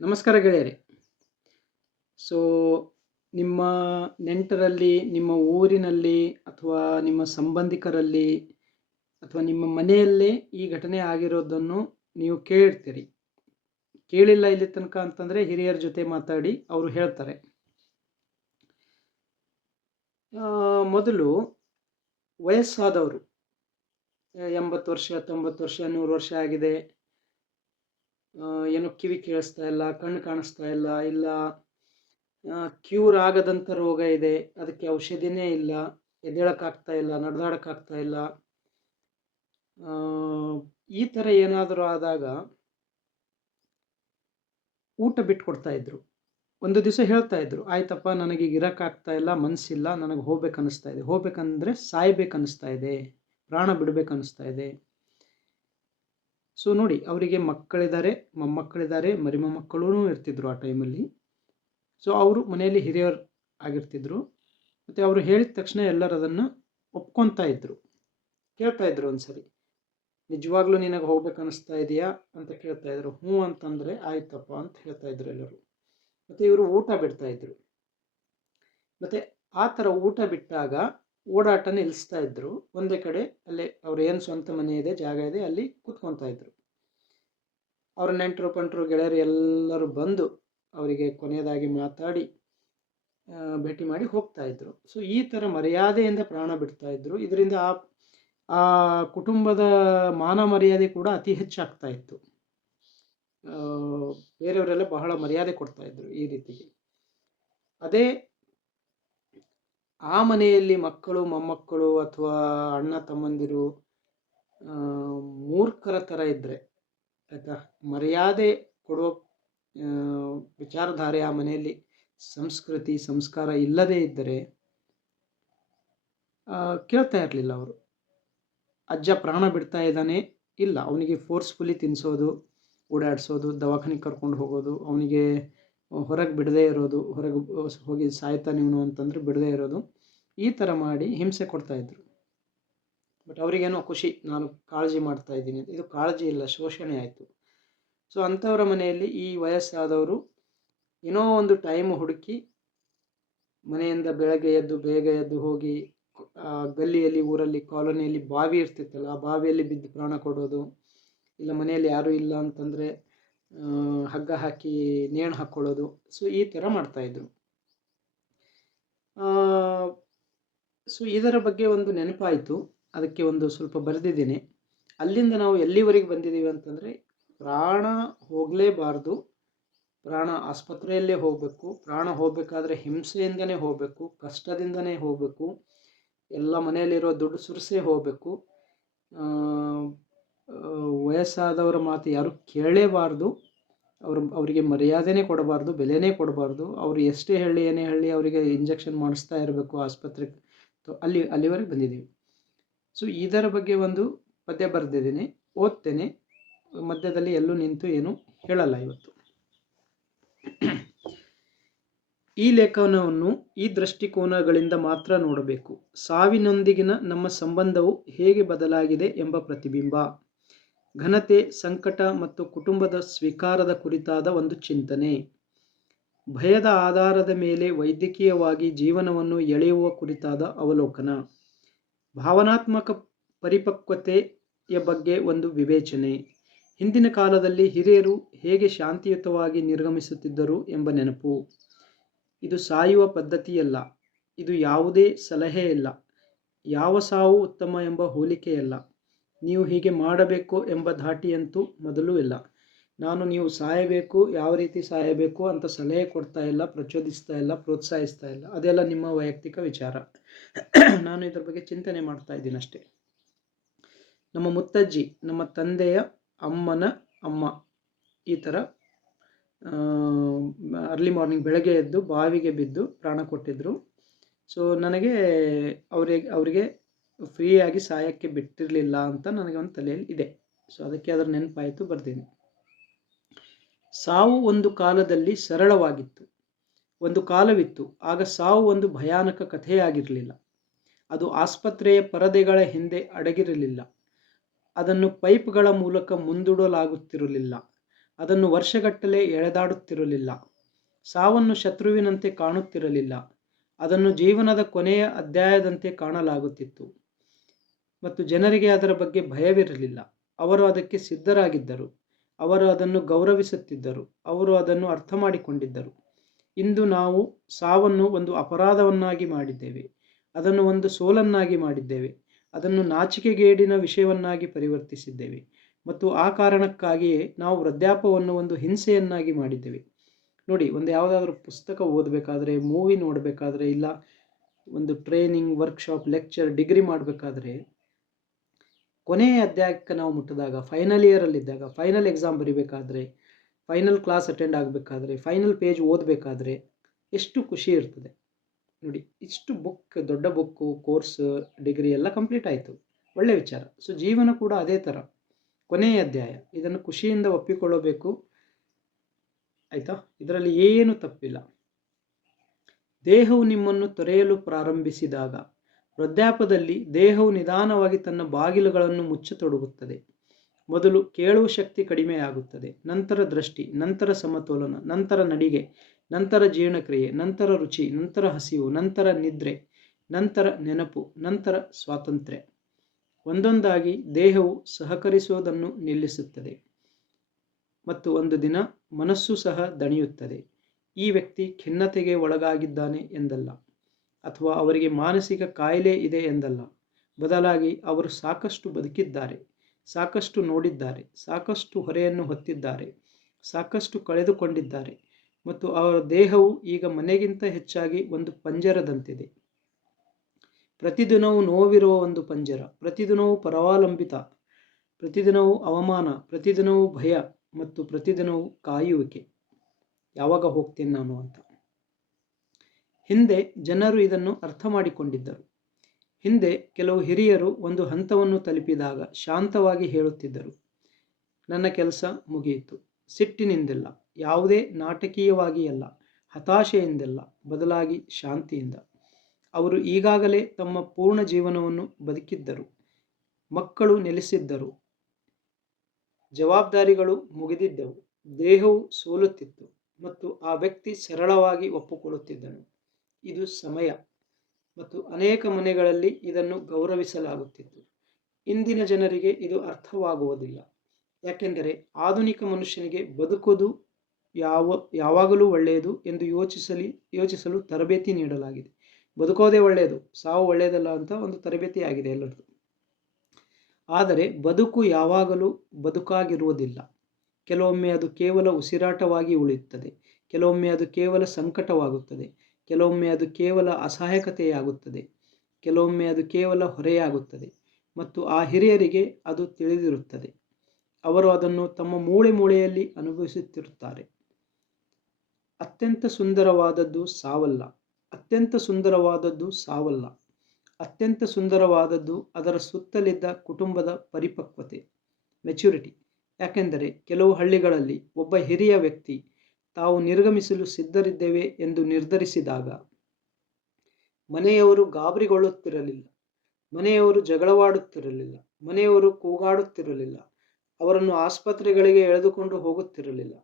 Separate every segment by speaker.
Speaker 1: ನಮಸ್ಕಾರ ಗೆಳೆಯರಿ. ಸೊ ನಿಮ್ಮ ನೆಂಟರಲ್ಲಿ, ನಿಮ್ಮ ಊರಿನಲ್ಲಿ ಅಥವಾ ನಿಮ್ಮ ಸಂಬಂಧಿಕರಲ್ಲಿ ಅಥವಾ ನಿಮ್ಮ ಮನೆಯಲ್ಲೇ ಈ ಘಟನೆ ಆಗಿರೋದನ್ನು ನೀವು ಕೇಳಿರ್ತೀರಿ ಕೇಳಿಲ್ಲ ಇಲ್ಲಿ ತನಕ ಅಂತಂದರೆ ಹಿರಿಯರ ಜೊತೆ ಮಾತಾಡಿ ಅವರು ಹೇಳ್ತಾರೆ. ಮೊದಲು ವಯಸ್ಸಾದವರು, ಎಂಬತ್ತು ವರ್ಷ ತೊಂಬತ್ತು ವರ್ಷ ನೂರು ವರ್ಷ ಆಗಿದೆ. ಏನೋ ಕಿವಿ ಕೇಳಿಸ್ತಾ ಇಲ್ಲ, ಕಣ್ಣು ಕಾಣಿಸ್ತಾ ಇಲ್ಲ ಇಲ್ಲ ಕ್ಯೂರ್ ಆಗದಂಥ ರೋಗ ಇದೆ, ಅದಕ್ಕೆ ಔಷಧಿನೇ ಇಲ್ಲ, ಎದ್ದೇಳೋಕ್ಕಾಗ್ತಾ ಇಲ್ಲ, ನಡೆದಾಡೋಕ್ಕಾಗ್ತಾ ಇಲ್ಲ. ಈ ಥರ ಏನಾದರೂ ಆದಾಗ ಊಟ ಬಿಟ್ಕೊಡ್ತಾ ಇದ್ರು. ಒಂದು ದಿವಸ ಹೇಳ್ತಾ ಇದ್ರು, ಆಯ್ತಪ್ಪ, ನನಗೀಗ ಇರೋಕ್ಕಾಗ್ತಾ ಇಲ್ಲ ಮನಸ್ಸಿಲ್ಲ ನನಗೆ ಹೋಗ್ಬೇಕನ್ನಿಸ್ತಾ ಇದೆ, ಹೋಗ್ಬೇಕಂದ್ರೆ ಸಾಯ್ಬೇಕನ್ನಿಸ್ತಾ ಇದೆ, ಪ್ರಾಣ ಬಿಡ್ಬೇಕು ಅನ್ನಿಸ್ತಾ ಇದೆ. ಸೊ ನೋಡಿ, ಅವರಿಗೆ ಮಕ್ಕಳಿದ್ದಾರೆ, ಮೊಮ್ಮಕ್ಕಳಿದ್ದಾರೆ ಮರಿ ಮೊಮ್ಮಕ್ಕಳೂ ಇರ್ತಿದ್ರು ಆ ಟೈಮಲ್ಲಿ ಸೊ ಅವರು ಮನೆಯಲ್ಲಿ ಹಿರಿಯರು ಆಗಿರ್ತಿದ್ರು. ಮತ್ತು ಅವರು ಹೇಳಿದ ತಕ್ಷಣ ಎಲ್ಲರೂ ಅದನ್ನು ಒಪ್ಕೊತಾ ಇದ್ರು. ಕೇಳ್ತಾ ಇದ್ರು ಒಂದ್ಸರಿ, ನಿಜವಾಗ್ಲೂ ನಿನಗೆ ಹೋಗ್ಬೇಕು ಅನಿಸ್ತಾ ಇದೆಯಾ? ಅಂತ ಕೇಳ್ತಾ ಇದ್ರು. ಹ್ಞೂ ಅಂತಂದರೆ, ಆಯ್ತಪ್ಪ ಅಂತ ಹೇಳ್ತಾ ಇದ್ರು ಎಲ್ಲರೂ. ಮತ್ತು ಇವರು ಊಟ ಬಿಡ್ತಾ ಇದ್ರು. ಮತ್ತು ಆ ಥರ ಊಟ ಬಿಟ್ಟಾಗ ಓಡಾಟ ನಿಲ್ಲಿಸ್ತಾ ಇದ್ರು. ಒಂದೇ ಕಡೆ ಅಲ್ಲೇ, ಅವ್ರ ಏನು ಸ್ವಂತ ಮನೆ ಇದೆ, ಜಾಗ ಇದೆ, ಅಲ್ಲಿ ಕೂತ್ಕೊತಾ ಇದ್ರು. ಅವ್ರ ನೆಂಟರು, ಪಂಟರು, ಗೆಳೆಯರು ಎಲ್ಲರೂ ಬಂದು ಅವರಿಗೆ ಕೊನೆಯದಾಗಿ ಮಾತಾಡಿ ಭೇಟಿ ಮಾಡಿ ಹೋಗ್ತಾ ಇದ್ರು. ಸೊ ಈ ಥರ ಮರ್ಯಾದೆಯಿಂದ ಪ್ರಾಣ ಬಿಡ್ತಾ ಇದ್ರು. ಇದರಿಂದ ಆ ಆ ಕುಟುಂಬದ ಮಾನ ಮರ್ಯಾದೆ ಕೂಡ ಅತಿ ಹೆಚ್ಚಾಗ್ತಾ ಇತ್ತು. ಬೇರೆಯವರೆಲ್ಲ ಬಹಳ ಮರ್ಯಾದೆ ಕೊಡ್ತಾ ಇದ್ರು ಈ ರೀತಿಗೆ. ಅದೇ, ಆ ಮನೆಯಲ್ಲಿ ಮಕ್ಕಳು, ಮೊಮ್ಮಕ್ಕಳು ಅಥವಾ ಅಣ್ಣ ತಮ್ಮಂದಿರು ಮೂರ್ಖರ ಥರ ಇದ್ದರೆ ಆಯಿತಾ ಮರ್ಯಾದೆ ಕೊಡುವ ವಿಚಾರಧಾರೆ ಆ ಮನೆಯಲ್ಲಿ ಸಂಸ್ಕೃತಿ, ಸಂಸ್ಕಾರ ಇಲ್ಲದೇ ಇದ್ದರೆ ಕೇಳ್ತಾ ಇರಲಿಲ್ಲ ಅವರು. ಅಜ್ಜ ಪ್ರಾಣ ಬಿಡ್ತಾ ಇದ್ದಾನೆ, ಇಲ್ಲ. ಅವನಿಗೆ ಫೋರ್ಸ್ಫುಲಿ ತಿನ್ನಿಸೋದು ಓಡಾಡಿಸೋದು, ದವಾಖಾನೆಗೆ ಕರ್ಕೊಂಡು ಹೋಗೋದು, ಅವನಿಗೆ ಹೊರಗೆ ಬಿಡದೇ ಇರೋದು, ಹೊರಗೆ ಹೋಗಿ ಸಾಯ್ತಾನೆ ಇವನು ಅಂತಂದ್ರೆ ಬಿಡದೇ ಇರೋದು, ಈ ಥರ ಮಾಡಿ ಹಿಂಸೆ ಕೊಡ್ತಾಯಿದ್ರು ಬಟ್ ಅವರಿಗೇನೋ ಖುಷಿ, ನಾನು ಕಾಳಜಿ ಮಾಡ್ತಾ ಇದ್ದೀನಿ ಇದು ಕಾಳಜಿ ಇಲ್ಲ, ಶೋಷಣೆ ಆಯಿತು. ಸೊ ಅಂಥವರ ಮನೆಯಲ್ಲಿ ಈ ವಯಸ್ಸಾದವರು ಏನೋ ಒಂದು ಟೈಮ್ ಹುಡುಕಿ ಮನೆಯಿಂದ ಬೆಳಗ್ಗೆ ಎದ್ದು, ಬೇಗ ಎದ್ದು ಹೋಗಿ ಗಲ್ಲಿಯಲ್ಲಿ, ಊರಲ್ಲಿ, ಕಾಲೋನಿಯಲ್ಲಿ ಬಾವಿ ಇರ್ತಿತ್ತಲ್ಲ, ಆ ಬಾವಿಯಲ್ಲಿ ಬಿದ್ದು ಪ್ರಾಣ ಕೊಡೋದು, ಇಲ್ಲ ಮನೆಯಲ್ಲಿ ಯಾರೂ ಇಲ್ಲ ಅಂತಂದರೆ ಹಗ್ಗ ಹಾಕಿ ನೇಣು ಹಾಕ್ಕೊಳ್ಳೋದು ಸೊ ಈ ಥರ ಮಾಡ್ತಾಯಿದ್ರು ಸೊ ಇದರ ಬಗ್ಗೆ ಒಂದು ನೆನಪಾಯಿತು. ಅದಕ್ಕೆ ಒಂದು ಸ್ವಲ್ಪ ಬರೆದಿದ್ದೀನಿ. ಅಲ್ಲಿಂದ ನಾವು ಎಲ್ಲಿವರೆಗೆ ಬಂದಿದ್ದೀವಿ ಅಂತಂದರೆ, ಪ್ರಾಣ ಹೋಗಲೇಬಾರ್ದು. ಪ್ರಾಣ ಆಸ್ಪತ್ರೆಯಲ್ಲೇ ಹೋಗಬೇಕು. ಪ್ರಾಣ ಹೋಗಬೇಕಾದ್ರೆ ಹಿಂಸೆಯಿಂದನೇ ಹೋಗಬೇಕು. ಕಷ್ಟದಿಂದನೇ ಹೋಗಬೇಕು. ಎಲ್ಲ ಮನೆಯಲ್ಲಿರೋ ದುಡ್ಡು ಸುರಿಸೇ ಹೋಗಬೇಕು. ವಯಸ್ಸಾದವರ ಮಾತು ಯಾರು ಕೇಳಲೇಬಾರ್ದು ಅವರು, ಅವರಿಗೆ ಮರ್ಯಾದೆನೇ ಕೊಡಬಾರ್ದು, ಬೆಲೆನೇ ಕೊಡಬಾರ್ದು. ಅವರು ಎಷ್ಟೇ ಹೇಳಿ ಏನೇ ಹೇಳಿ ಅವರಿಗೆ ಇಂಜೆಕ್ಷನ್ ಮಾಡಿಸ್ತಾ ಇರಬೇಕು ಆಸ್ಪತ್ರೆಗೆ. ಅಲ್ಲಿ, ಅಲ್ಲಿವರೆಗೆ ಬಂದಿದ್ದೀವಿ. ಸೊ ಇದರ ಬಗ್ಗೆ ಒಂದು ಪದ್ಯ ಬರೆದಿದ್ದೀನಿ. ಓದ್ತೇನೆ. ಮಧ್ಯದಲ್ಲಿ ಎಲ್ಲೂ ನಿಂತು ಏನು ಹೇಳಲ್ಲ ಇವತ್ತು. ಈ ಲೇಖನವನ್ನು ಈ ದೃಷ್ಟಿಕೋನಗಳಿಂದ ಮಾತ್ರ ನೋಡಬೇಕು. ಸಾವಿನೊಂದಿಗಿನ ನಮ್ಮ ಸಂಬಂಧವು ಹೇಗೆ ಬದಲಾಗಿದೆ ಎಂಬ ಪ್ರತಿಬಿಂಬ. ಘನತೆ, ಸಂಕಟ ಮತ್ತು ಕುಟುಂಬದ ಸ್ವೀಕಾರದ ಕುರಿತಾದ ಒಂದು ಚಿಂತನೆ. ಭಯದ ಆಧಾರದ ಮೇಲೆ ವೈದ್ಯಕೀಯವಾಗಿ ಜೀವನವನ್ನು ಎಳೆಯುವ ಕುರಿತಾದ ಅವಲೋಕನ. ಭಾವನಾತ್ಮಕ ಪರಿಪಕ್ವತೆಯ ಬಗ್ಗೆ ಒಂದು ವಿವೇಚನೆ. ಹಿಂದಿನ ಕಾಲದಲ್ಲಿ ಹಿರಿಯರು ಹೇಗೆ ಶಾಂತಿಯುತವಾಗಿ ನಿರ್ಗಮಿಸುತ್ತಿದ್ದರು ಎಂಬ ನೆನಪು. ಇದು ಸಾಯುವ ಪದ್ಧತಿಯಲ್ಲ. ಇದು ಯಾವುದೇ ಸಲಹೆಯಲ್ಲ ಯಾವ ಸಾವು ಉತ್ತಮ ಎಂಬ ಹೋಲಿಕೆಯಲ್ಲ. ನೀವು ಹೀಗೆ ಮಾಡಬೇಕು ಎಂಬ ಧಾಟಿಯಂತೂ ಮೊದಲೂ ಇಲ್ಲ. ನಾನು ನೀವು ಸಾಯಬೇಕು, ಯಾವ ರೀತಿ ಸಾಯಬೇಕು ಅಂತ ಸಲಹೆ ಕೊಡ್ತಾ ಇಲ್ಲ, ಪ್ರಚೋದಿಸ್ತಾ ಇಲ್ಲ, ಪ್ರೋತ್ಸಾಹಿಸ್ತಾ ಇಲ್ಲ. ಅದೆಲ್ಲ ನಿಮ್ಮ ವೈಯಕ್ತಿಕ ವಿಚಾರ. ನಾನು ಇದ್ರ ಬಗ್ಗೆ ಚಿಂತನೆ ಮಾಡ್ತಾ ಇದ್ದೀನಿ ಅಷ್ಟೇ. ನಮ್ಮ ಮುತ್ತಜ್ಜಿ, ನಮ್ಮ ತಂದೆಯ ಅಮ್ಮನ ಅಮ್ಮ ಈ ಥರ ಅರ್ಲಿ ಮಾರ್ನಿಂಗ್ ಬೆಳಗ್ಗೆ ಎದ್ದು ಬಾವಿಗೆ ಬಿದ್ದು ಪ್ರಾಣ ಕೊಟ್ಟಿದ್ದರು ಸೊ ನನಗೆ ಅವರಿಗೆ ಅವರಿಗೆ ಫ್ರೀಯಾಗಿ ಸಾಯಕ್ಕೆ ಬಿಟ್ಟಿರಲಿಲ್ಲ ಅಂತ ನನಗೆ ಒಂದು ತಲೆಯಲ್ಲಿ ಇದೆ. ಸೊ ಅದಕ್ಕೆ ಅದರ ನೆನಪಾಯಿತು ಬರ್ತೀನಿ ಸಾವು ಒಂದು ಕಾಲದಲ್ಲಿ ಸರಳವಾಗಿತ್ತು. ಒಂದು ಕಾಲವಿತ್ತು. ಆಗ ಸಾವು ಒಂದು ಭಯಾನಕ ಕಥೆಯಾಗಿರಲಿಲ್ಲ. ಅದು ಆಸ್ಪತ್ರೆಯ ಪರದೆಗಳ ಹಿಂದೆ ಅಡಗಿರಲಿಲ್ಲ. ಅದನ್ನು ಪೈಪ್ಗಳ ಮೂಲಕ ಮುಂದೂಡಲಾಗುತ್ತಿರಲಿಲ್ಲ. ಅದನ್ನು ವರ್ಷಗಟ್ಟಲೆ ಎಳೆದಾಡುತ್ತಿರಲಿಲ್ಲ. ಸಾವನ್ನು ಶತ್ರುವಿನಂತೆ ಕಾಣುತ್ತಿರಲಿಲ್ಲ. ಅದನ್ನು ಜೀವನದ ಕೊನೆಯ ಅಧ್ಯಾಯದಂತೆ ಕಾಣಲಾಗುತ್ತಿತ್ತು. ಮತ್ತು ಜನರಿಗೆ ಅದರ ಬಗ್ಗೆ ಭಯವಿರಲಿಲ್ಲ. ಅವರು ಅದಕ್ಕೆ ಸಿದ್ಧರಾಗಿದ್ದರು. ಅವರು ಅದನ್ನು ಗೌರವಿಸುತ್ತಿದ್ದರು. ಅವರು ಅದನ್ನು ಅರ್ಥ ಮಾಡಿಕೊಂಡಿದ್ದರು ಇಂದು ನಾವು ಸಾವನ್ನು ಒಂದು ಅಪರಾಧವನ್ನಾಗಿ ಮಾಡಿದ್ದೇವೆ. ಅದನ್ನು ಒಂದು ಸೋಲನ್ನಾಗಿ ಮಾಡಿದ್ದೇವೆ. ಅದನ್ನು ನಾಚಿಕೆಗೇಡಿನ ವಿಷಯವನ್ನಾಗಿ ಪರಿವರ್ತಿಸಿದ್ದೇವೆ. ಮತ್ತು ಆ ಕಾರಣಕ್ಕಾಗಿಯೇ ನಾವು ವೃದ್ಧಾಪವನ್ನು ಒಂದು ಹಿಂಸೆಯನ್ನಾಗಿ ಮಾಡಿದ್ದೇವೆ. ನೋಡಿ, ಒಂದು ಯಾವುದಾದ್ರೂ ಪುಸ್ತಕ ಓದಬೇಕಾದ್ರೆ, ಮೂವಿ ನೋಡಬೇಕಾದ್ರೆ, ಇಲ್ಲ ಒಂದು ಟ್ರೈನಿಂಗ್, ವರ್ಕ್ಶಾಪ್, ಲೆಕ್ಚರ್, ಡಿಗ್ರಿ ಮಾಡಬೇಕಾದ್ರೆ ಕೊನೆಯ ಅಧ್ಯಾಯಕ್ಕೆ ನಾವು ಮುಟ್ಟಿದಾಗ ಫೈನಲ್ ಇಯರಲ್ಲಿದ್ದಾಗ ಫೈನಲ್ ಎಕ್ಸಾಮ್ ಬರಿಬೇಕಾದ್ರೆ ಫೈನಲ್ ಕ್ಲಾಸ್ ಅಟೆಂಡ್ ಆಗಬೇಕಾದ್ರೆ ಫೈನಲ್ ಪೇಜ್ ಓದಬೇಕಾದ್ರೆ ಎಷ್ಟು ಖುಷಿ ಇರ್ತದೆ. ನೋಡಿ, ಇಷ್ಟು ಬುಕ್ ದೊಡ್ಡ ಬುಕ್ಕು ಕೋರ್ಸ್ ಡಿಗ್ರಿ ಎಲ್ಲ ಕಂಪ್ಲೀಟ್ ಆಯಿತು. ಒಳ್ಳೆ ವಿಚಾರ. ಸೊ ಜೀವನ ಕೂಡ ಅದೇ ಥರ ಕೊನೆಯ ಅಧ್ಯಾಯ. ಇದನ್ನು ಖುಷಿಯಿಂದ ಒಪ್ಪಿಕೊಳ್ಳಬೇಕು. ಆಯಿತಾ? ಇದರಲ್ಲಿ ಏನು ತಪ್ಪಿಲ್ಲ. ದೇಹವು ನಿಮ್ಮನ್ನು ತೊರೆಯಲು ಪ್ರಾರಂಭಿಸಿದಾಗ ವೃದ್ಧಾಪದಲ್ಲಿ ದೇಹವು ನಿಧಾನವಾಗಿ ತನ್ನ ಬಾಗಿಲುಗಳನ್ನು ಮುಚ್ಚತೊಡಗುತ್ತದೆ. ಮೊದಲು ಕೇಳುವ ಶಕ್ತಿ ಕಡಿಮೆಯಾಗುತ್ತದೆ. ನಂತರ ದೃಷ್ಟಿ, ನಂತರ ಸಮತೋಲನ, ನಂತರ ನಡಿಗೆ, ನಂತರ ಜೀರ್ಣಕ್ರಿಯೆ, ನಂತರ ರುಚಿ, ನಂತರ ಹಸಿವು, ನಂತರ ನಿದ್ರೆ, ನಂತರ ನೆನಪು, ನಂತರ ಸ್ವಾತಂತ್ರ್ಯ. ಒಂದೊಂದಾಗಿ ದೇಹವು ಸಹಕರಿಸುವುದನ್ನು ನಿಲ್ಲಿಸುತ್ತದೆ. ಮತ್ತು ಒಂದು ದಿನ ಮನಸ್ಸು ಸಹ ದಣಿಯುತ್ತದೆ. ಈ ವ್ಯಕ್ತಿ ಖಿನ್ನತೆಗೆ ಒಳಗಾಗಿದ್ದಾನೆ ಎಂದಲ್ಲ. ಅಥವಾ ಅವರಿಗೆ ಮಾನಸಿಕ ಕಾಯಿಲೆ ಇದೆ ಎಂದಲ್ಲ. ಬದಲಾಗಿ ಅವರು ಸಾಕಷ್ಟು ಬದುಕಿದ್ದಾರೆ, ಸಾಕಷ್ಟು ನೋಡಿದ್ದಾರೆ, ಸಾಕಷ್ಟು ಹೊರೆಯನ್ನು ಹೊತ್ತಿದ್ದಾರೆ, ಸಾಕಷ್ಟು ಕಳೆದುಕೊಂಡಿದ್ದಾರೆ ಮತ್ತು ಅವರ ದೇಹವು ಈಗ ಮನೆಗಿಂತ ಹೆಚ್ಚಾಗಿ ಒಂದು ಪಂಜರದಂತಿದೆ. ಪ್ರತಿದಿನವೂ ನೋವಿರುವ ಒಂದು ಪಂಜರ, ಪ್ರತಿದಿನವೂ ಪರಾವಲಂಬಿತ, ಪ್ರತಿದಿನವೂ ಅವಮಾನ, ಪ್ರತಿದಿನವೂ ಭಯ ಮತ್ತು ಪ್ರತಿದಿನವೂ ಕಾಯುವಿಕೆ. ಯಾವಾಗ ಹೋಗ್ತೀನಿ ನಾನು ಅಂತ. ಹಿಂದೆ ಜನರು ಇದನ್ನು ಅರ್ಥ ಮಾಡಿಕೊಂಡಿದ್ದರು ಹಿಂದೆ ಕೆಲವು ಹಿರಿಯರು ಒಂದು ಹಂತವನ್ನು ತಲುಪಿದಾಗ ಶಾಂತವಾಗಿ ಹೇಳುತ್ತಿದ್ದರು. ನನ್ನ ಕೆಲಸ ಮುಗಿಯಿತು. ಸಿಟ್ಟಿನಿಂದಲ್ಲ, ಯಾವುದೇ ನಾಟಕೀಯವಾಗಿ ಅಲ್ಲ ಹತಾಶೆಯಿಂದಲ್ಲ, ಬದಲಾಗಿ ಶಾಂತಿಯಿಂದ. ಅವರು ಈಗಾಗಲೇ ತಮ್ಮ ಪೂರ್ಣ ಜೀವನವನ್ನು ಬದುಕಿದ್ದರು. ಮಕ್ಕಳು ನೆಲೆಸಿದ್ದರು. ಜವಾಬ್ದಾರಿಗಳು ಮುಗಿದಿದ್ದವು. ದೇಹವು ಸೋಲುತ್ತಿತ್ತು ಮತ್ತು ಆ ವ್ಯಕ್ತಿ ಸರಳವಾಗಿ ಒಪ್ಪಿಕೊಳ್ಳುತ್ತಿದ್ದನು. ಇದು ಸಮಯ. ಮತ್ತು ಅನೇಕ ಮನೆಗಳಲ್ಲಿ ಇದನ್ನು ಗೌರವಿಸಲಾಗುತ್ತಿತ್ತು. ಇಂದಿನ ಜನರಿಗೆ ಇದು ಅರ್ಥವಾಗುವುದಿಲ್ಲ. ಯಾಕೆಂದರೆ ಆಧುನಿಕ ಮನುಷ್ಯನಿಗೆ ಬದುಕೋದು ಯಾವ, ಯಾವಾಗಲೂ ಒಳ್ಳೆಯದು ಎಂದು ಯೋಚಿಸಲಿ, ಯೋಚಿಸಲು ತರಬೇತಿ ನೀಡಲಾಗಿದೆ. ಬದುಕೋದೇ ಒಳ್ಳೆಯದು, ಸಾವು ಒಳ್ಳೆಯದಲ್ಲ ಅಂತ ಒಂದು ತರಬೇತಿ ಆಗಿದೆ ಎಲ್ಲರದು. ಆದರೆ ಬದುಕು ಯಾವಾಗಲೂ ಬದುಕಾಗಿರುವುದಿಲ್ಲ. ಕೆಲವೊಮ್ಮೆ ಅದು ಕೇವಲ ಉಸಿರಾಟವಾಗಿ ಉಳಿಯುತ್ತದೆ. ಕೆಲವೊಮ್ಮೆ ಅದು ಕೇವಲ ಸಂಕಟವಾಗುತ್ತದೆ. ಕೆಲವೊಮ್ಮೆ ಅದು ಕೇವಲ ಅಸಹಾಯಕತೆಯಾಗುತ್ತದೆ. ಕೆಲವೊಮ್ಮೆ ಅದು ಕೇವಲ ಹೊರೆಯಾಗುತ್ತದೆ ಮತ್ತು ಆ ಹಿರಿಯರಿಗೆ ಅದು ತಿಳಿದಿರುತ್ತದೆ. ಅವರು ಅದನ್ನು ತಮ್ಮ ಮೂಳೆ ಮೂಳೆಯಲ್ಲಿ ಅನುಭವಿಸುತ್ತಿರುತ್ತಾರೆ. ಅತ್ಯಂತ ಸುಂದರವಾದದ್ದು ಸಾವಲ್ಲ. ಅತ್ಯಂತ ಸುಂದರವಾದದ್ದು ಸಾವಲ್ಲ. ಅತ್ಯಂತ ಸುಂದರವಾದದ್ದು ಅದರ ಸುತ್ತಲಿದ್ದ ಕುಟುಂಬದ ಪರಿಪಕ್ವತೆ ಮೆಚುರಿಟಿ ಯಾಕೆಂದರೆ ಕೆಲವು ಹಳ್ಳಿಗಳಲ್ಲಿ ಒಬ್ಬ ಹಿರಿಯ ವ್ಯಕ್ತಿ ತಾವು ನಿರ್ಗಮಿಸಲು ಸಿದ್ಧರಿದ್ದೇವೆ ಎಂದು ನಿರ್ಧರಿಸಿದಾಗ ಮನೆಯವರು ಗಾಬರಿಗೊಳ್ಳುತ್ತಿರಲಿಲ್ಲ. ಮನೆಯವರು ಜಗಳವಾಡುತ್ತಿರಲಿಲ್ಲ. ಮನೆಯವರು ಕೂಗಾಡುತ್ತಿರಲಿಲ್ಲ. ಅವರನ್ನು ಆಸ್ಪತ್ರೆಗಳಿಗೆ ಎಳೆದುಕೊಂಡು ಹೋಗುತ್ತಿರಲಿಲ್ಲ.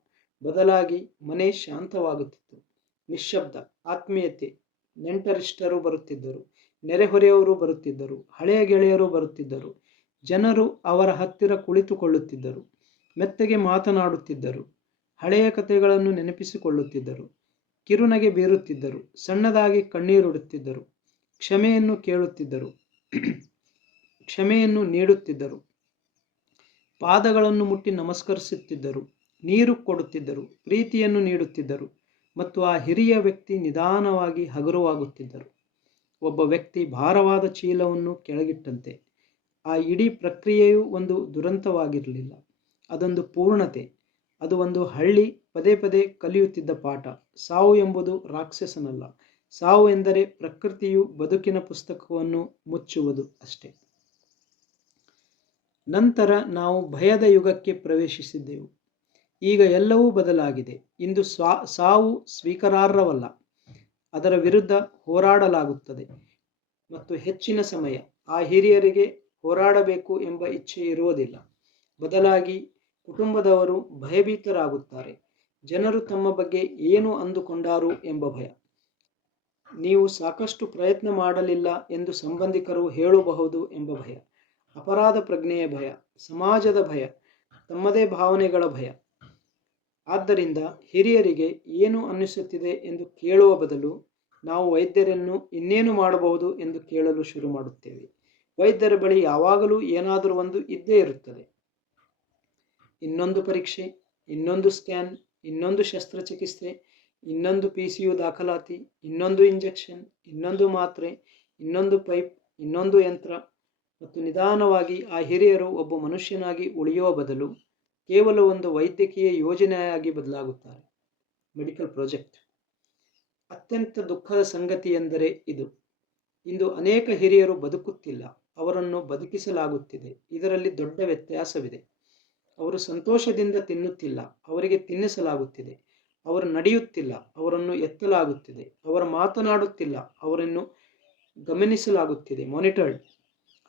Speaker 1: ಬದಲಾಗಿ ಮನೆ ಶಾಂತವಾಗುತ್ತಿತ್ತು. ನಿಶ್ಶಬ್ದ, ಆತ್ಮೀಯತೆ ನೆಂಟರಿಷ್ಟರು ಬರುತ್ತಿದ್ದರು. ನೆರೆಹೊರೆಯವರು ಬರುತ್ತಿದ್ದರು. ಹಳೆಯ ಗೆಳೆಯರು ಬರುತ್ತಿದ್ದರು. ಜನರು ಅವರ ಹತ್ತಿರ ಕುಳಿತುಕೊಳ್ಳುತ್ತಿದ್ದರು. ಮೆತ್ತಗೆ ಮಾತನಾಡುತ್ತಿದ್ದರು. ಹಳೆಯ ಕಥೆಗಳನ್ನು ನೆನಪಿಸಿಕೊಳ್ಳುತ್ತಿದ್ದರು. ಕಿರುನಗೆ ಬೀರುತ್ತಿದ್ದರು. ಸಣ್ಣದಾಗಿ ಕಣ್ಣೀರುಡುತ್ತಿದ್ದರು. ಕ್ಷಮೆಯನ್ನು ಕೇಳುತ್ತಿದ್ದರು. ಕ್ಷಮೆಯನ್ನು ನೀಡುತ್ತಿದ್ದರು. ಪಾದಗಳನ್ನು ಮುಟ್ಟಿ ನಮಸ್ಕರಿಸುತ್ತಿದ್ದರು. ನೀರು ಕೊಡುತ್ತಿದ್ದರು. ಪ್ರೀತಿಯನ್ನು ನೀಡುತ್ತಿದ್ದರು. ಮತ್ತು ಆ ಹಿರಿಯ ವ್ಯಕ್ತಿ ನಿಧಾನವಾಗಿ ಹಗುರವಾಗುತ್ತಿದ್ದರು. ಒಬ್ಬ ವ್ಯಕ್ತಿ ಭಾರವಾದ ಚೀಲವನ್ನು ಕೆಳಗಿಟ್ಟಂತೆ. ಆ ಇಡೀ ಪ್ರಕ್ರಿಯೆಯು ಒಂದು ದುರಂತವಾಗಿರಲಿಲ್ಲ. ಅದೊಂದು ಪೂರ್ಣತೆ. ಅದು ಒಂದು ಹಳ್ಳಿ ಪದೇ ಪದೇ ಕಲಿಯುತ್ತಿದ್ದ ಪಾಠ. ಸಾವು ಎಂಬುದು ರಾಕ್ಷಸನಲ್ಲ. ಸಾವು ಎಂದರೆ ಪ್ರಕೃತಿಯು ಬದುಕಿನ ಪುಸ್ತಕವನ್ನು ಮುಚ್ಚುವುದು ಅಷ್ಟೇ. ನಂತರ ನಾವು ಭಯದ ಯುಗಕ್ಕೆ ಪ್ರವೇಶಿಸಿದ್ದೆವು. ಈಗ ಎಲ್ಲವೂ ಬದಲಾಗಿದೆ. ಇಂದು ಸ್ವಾ, ಸಾವು ಸ್ವೀಕಾರಾರ್ಹವಲ್ಲ. ಅದರ ವಿರುದ್ಧ ಹೋರಾಡಲಾಗುತ್ತದೆ. ಮತ್ತು ಹೆಚ್ಚಿನ ಸಮಯ ಆ ಹಿರಿಯರಿಗೆ ಹೋರಾಡಬೇಕು ಎಂಬ ಇಚ್ಛೆ ಇರುವುದಿಲ್ಲ. ಬದಲಾಗಿ ಕುಟುಂಬದವರು ಭಯಭೀತರಾಗುತ್ತಾರೆ. ಜನರು ತಮ್ಮ ಬಗ್ಗೆ ಏನು ಅಂದುಕೊಂಡಾರು ಎಂಬ ಭಯ. ನೀವು ಸಾಕಷ್ಟು ಪ್ರಯತ್ನ ಮಾಡಲಿಲ್ಲ ಎಂದು ಸಂಬಂಧಿಕರು ಹೇಳಬಹುದು ಎಂಬ ಭಯ. ಅಪರಾಧ ಪ್ರಜ್ಞೆಯ ಭಯ, ಸಮಾಜದ ಭಯ, ತಮ್ಮದೇ ಭಾವನೆಗಳ ಭಯ. ಆದ್ದರಿಂದ ಹಿರಿಯರಿಗೆ ಏನು ಅನ್ನಿಸುತ್ತಿದೆ ಎಂದು ಕೇಳುವ ಬದಲು ನಾವು ವೈದ್ಯರನ್ನು ಇನ್ನೇನು ಮಾಡಬಹುದು ಎಂದು ಕೇಳಲು ಶುರು ಮಾಡುತ್ತೇವೆ. ವೈದ್ಯರ ಬಳಿ ಯಾವಾಗಲೂ ಏನಾದರೂ ಒಂದು ಇದ್ದೇ ಇರುತ್ತದೆ. ಇನ್ನೊಂದು ಪರೀಕ್ಷೆ, ಇನ್ನೊಂದು ಸ್ಕ್ಯಾನ್, ಇನ್ನೊಂದು ಶಸ್ತ್ರಚಿಕಿತ್ಸೆ, ಇನ್ನೊಂದು ಪಿ ಸಿ ಯು ದಾಖಲಾತಿ, ಇನ್ನೊಂದು ಇಂಜೆಕ್ಷನ್, ಇನ್ನೊಂದು ಮಾತ್ರೆ, ಇನ್ನೊಂದು ಪೈಪ್, ಇನ್ನೊಂದು ಯಂತ್ರ. ಮತ್ತು ನಿಧಾನವಾಗಿ ಆ ಹಿರಿಯರು ಒಬ್ಬ ಮನುಷ್ಯನಾಗಿ ಉಳಿಯುವ ಬದಲು ಕೇವಲ ಒಂದು ವೈದ್ಯಕೀಯ ಯೋಜನೆಯಾಗಿ ಬದಲಾಗುತ್ತಾರೆ. Medical project. ಅತ್ಯಂತ ದುಃಖದ ಸಂಗತಿ ಎಂದರೆ ಇದು. ಇಂದು ಅನೇಕ ಹಿರಿಯರು ಬದುಕುತ್ತಿಲ್ಲ. ಅವರನ್ನು ಬದುಕಿಸಲಾಗುತ್ತಿದೆ. ಇದರಲ್ಲಿ ದೊಡ್ಡ ವ್ಯತ್ಯಾಸವಿದೆ. ಅವರು ಸಂತೋಷದಿಂದ ತಿನ್ನುತ್ತಿಲ್ಲ. ಅವರಿಗೆ ತಿನ್ನಿಸಲಾಗುತ್ತಿದೆ. ಅವರು ನಡೆಯುತ್ತಿಲ್ಲ. ಅವರನ್ನು ಎತ್ತಲಾಗುತ್ತಿದೆ. ಅವರು ಮಾತನಾಡುತ್ತಿಲ್ಲ. ಅವರನ್ನು ಗಮನಿಸಲಾಗುತ್ತಿದೆ. ಮಾನಿಟರ್ಡ್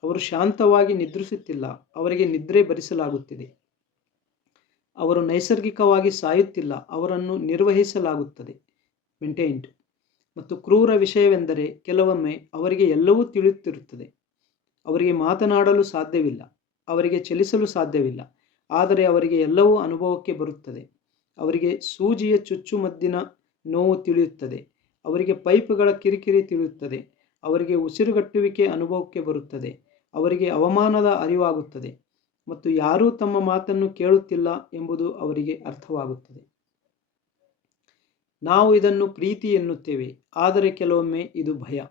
Speaker 1: ಅವರು ಶಾಂತವಾಗಿ ನಿದ್ರಿಸುತ್ತಿಲ್ಲ. ಅವರಿಗೆ ನಿದ್ರೆ ಭರಿಸಲಾಗುತ್ತಿದೆ. ಅವರು ನೈಸರ್ಗಿಕವಾಗಿ ಸಾಯುತ್ತಿಲ್ಲ. ಅವರನ್ನು ನಿರ್ವಹಿಸಲಾಗುತ್ತದೆ. ಮೇಂಟೈನ್ಡ್ ಮತ್ತು ಕ್ರೂರ ವಿಷಯವೆಂದರೆ ಕೆಲವೊಮ್ಮೆ ಅವರಿಗೆ ಎಲ್ಲವೂ ತಿಳಿಯುತ್ತಿರುತ್ತದೆ. ಅವರಿಗೆ ಮಾತನಾಡಲು ಸಾಧ್ಯವಿಲ್ಲ. ಅವರಿಗೆ ಚಲಿಸಲು ಸಾಧ್ಯವಿಲ್ಲ. ಆದರೆ ಅವರಿಗೆ ಎಲ್ಲವೂ ಅನುಭವಕ್ಕೆ ಬರುತ್ತದೆ. ಅವರಿಗೆ ಸೂಜಿಯ ಚುಚ್ಚುಮದ್ದಿನ ನೋವು ತಿಳಿಯುತ್ತದೆ. ಅವರಿಗೆ ಪೈಪ್ಗಳ ಕಿರಿಕಿರಿ ತಿಳಿಯುತ್ತದೆ. ಅವರಿಗೆ ಉಸಿರುಗಟ್ಟುವಿಕೆ ಅನುಭವಕ್ಕೆ ಬರುತ್ತದೆ. ಅವರಿಗೆ ಅವಮಾನದ ಅರಿವಾಗುತ್ತದೆ. ಮತ್ತು ಯಾರೂ ತಮ್ಮ ಮಾತನ್ನು ಕೇಳುತ್ತಿಲ್ಲ ಎಂಬುದು ಅವರಿಗೆ ಅರ್ಥವಾಗುತ್ತದೆ. ನಾವು ಇದನ್ನು ಪ್ರೀತಿ ಎನ್ನುತ್ತೇವೆ. ಆದರೆ ಕೆಲವೊಮ್ಮೆ ಇದು ಭಯ.